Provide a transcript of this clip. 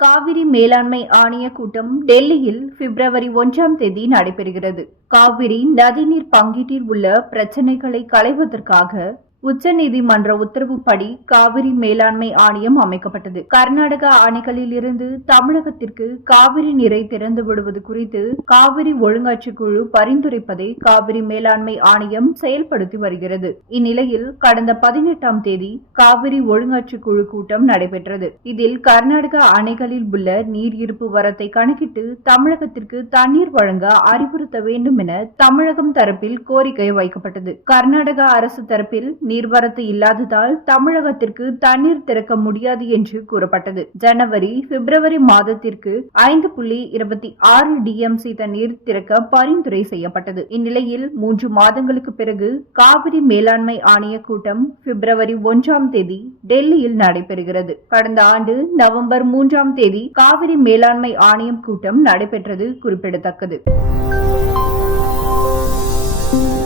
காவிரி மேலாண்மை ஆணைய கூட்டம் டெல்லியில் பிப்ரவரி ஒன்றாம் தேதி நடைபெறுகிறது. காவிரி நதிநீர் பங்கீட்டில் உள்ள பிரச்சினைகளை களைவதற்காக உச்சநீதிமன்ற உத்தரவுப்படி காவிரி மேலாண்மை ஆணையம் அமைக்கப்பட்டது. கர்நாடக அணைகளில் இருந்து தமிழகத்திற்கு காவிரி நீரை திறந்து விடுவது குறித்து காவிரி ஒழுங்காட்சி குழு பரிந்துரைப்பதை காவிரி மேலாண்மை ஆணையம் செயல்படுத்தி வருகிறது. இந்நிலையில் கடந்த பதினெட்டாம் தேதி காவிரி ஒழுங்காட்சி குழு கூட்டம் நடைபெற்றது. இதில் கர்நாடக அணைகளில் உள்ள நீர் இருப்பு வரத்தை கணக்கிட்டு தமிழகத்திற்கு தண்ணீர் வழங்க அறிவுறுத்த வேண்டும் என தமிழகம் தரப்பில் கோரிக்கை வைக்கப்பட்டது. கர்நாடக அரசு தரப்பில் நீர்வரத்து இல்லாததால் தமிழகத்திற்கு தண்ணீர் திறக்க முடியாது என்று கூறப்பட்டது. ஜனவரி பிப்ரவரி மாதத்திற்கு ஐந்து புள்ளி இருபத்தி ஆறு டிஎம்சி தண்ணீர் திறக்க பரிந்துரை செய்யப்பட்டது. இந்நிலையில் மூன்று மாதங்களுக்கு பிறகு காவிரி மேலாண்மை ஆணைய கூட்டம் பிப்ரவரி ஒன்றாம் தேதி டெல்லியில் நடைபெறுகிறது. கடந்த ஆண்டு நவம்பர் மூன்றாம் தேதி காவிரி மேலாண்மை ஆணையம் கூட்டம் நடைபெற்றது குறிப்பிடத்தக்கது. Thank you.